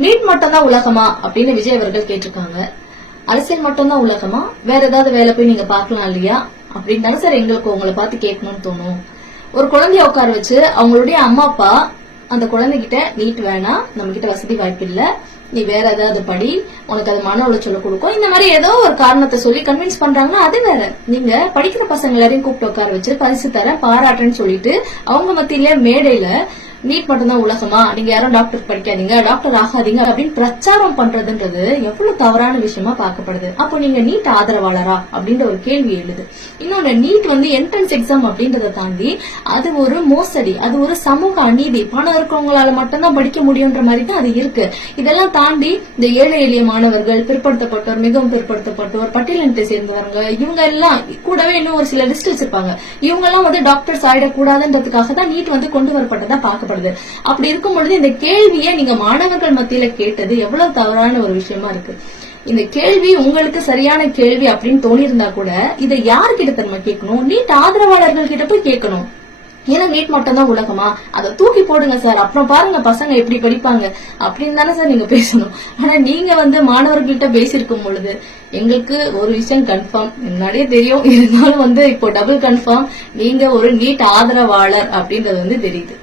NEET மட்டும் தான் உலகமா அப்படின்னு விஜய் அவர்கள் கேட்டிருக்காங்க. அரசியல் மட்டும் தான் உலகமா, வேற ஏதாவது வேலை போய் நீங்க பாக்கலாம் இல்லையா அப்படின்னு சார் எங்களுக்கு உங்களை பார்த்து கேட்கணும்னு தோணும். ஒரு குழந்தைய உட்கார வச்சு அவங்களுடைய அம்மா அப்பா அந்த குழந்தைகிட்ட நீட் வேணாம், நம்ம கிட்ட வசதி வாய்ப்பு இல்ல, நீ வேற ஏதாவது படி, உனக்கு அது மன உளைச்சல கொடுக்கும், இந்த மாதிரி ஏதோ ஒரு காரணத்தை சொல்லி கன்வின்ஸ் பண்றாங்கன்னா அது வேற. நீங்க படிக்கிற பசங்க எல்லாரையும் கூப்பிட்டு உட்கார வச்சு பரிசு தர பாராட்டுன்னு சொல்லிட்டு அவங்க மத்தியில மேடையில நீட் மட்டும்தான் உலகமா, நீங்க யாரும் டாக்டர் படிக்காதீங்க, டாக்டர் ஆகாதீங்க அப்படின்னு பிரச்சாரம் பண்றதுன்றது எவ்வளவு தவறான விஷயமா பார்க்கப்படுது. அப்போ நீங்க நீட் ஆதரவாளரா அப்படின்ற ஒரு கேள்வி எழுது. இன்னொன்னு, நீட் என்ட்ரன்ஸ் எக்ஸாம் அப்படின்றத தாண்டி அது ஒரு மோசடி, அது ஒரு சமூக அநீதி, பணம் இருக்கிறவங்களால மட்டும்தான் படிக்க முடியும்ன்ற மாதிரி தான் அது இருக்கு. இதெல்லாம் தாண்டி இந்த ஏழை எளிய மாணவர்கள், பிற்படுத்தப்பட்டோர், மிகவும் பிற்படுத்தப்பட்டோர், பட்டியலினத்தை சேர்ந்தவங்க, இவங்க எல்லாம் கூடவே இன்னும் ஒரு சில லிஸ்ட் வச்சிருப்பாங்க. இவங்க எல்லாம் டாக்டர்ஸ் ஆயிடக்கூடாதுன்றதுக்காக தான் நீட் கொண்டு வரப்பட்டதா பார்க்க. அப்படி இருக்கும் பொழுது இந்த கேள்வியை நீங்க மாணவர்கள் மத்தியில கேட்டது எவ்வளவு தவறான ஒரு விஷயமா இருக்கு. இந்த கேள்வி உங்களுக்கு சரியான கேள்வி அப்படின்னு தோணி இருந்தா கூட இதை யாருக்கிட்ட தன்மை கேட்கணும்? நீட் ஆதரவாளர்கள் கிட்ட போய் கேட்கணும். ஏன்னா நீட் மட்டும் தான் உலகமா, அதை தூக்கி போடுங்க சார், அப்புறம் பாருங்க பசங்க எப்படி படிப்பாங்க அப்படின்னு தானே சார் நீங்க பேசணும். ஆனா நீங்க மாணவர்கள்ட்ட பேசியிருக்கும் பொழுது எங்களுக்கு ஒரு விஷயம் கன்ஃபார்ம், முன்னாடியே தெரியும், இருந்தாலும் இப்போ டபுள் கன்ஃபார்ம், நீங்க ஒரு நீட் ஆதரவாளர் அப்படின்றது தெரியுது.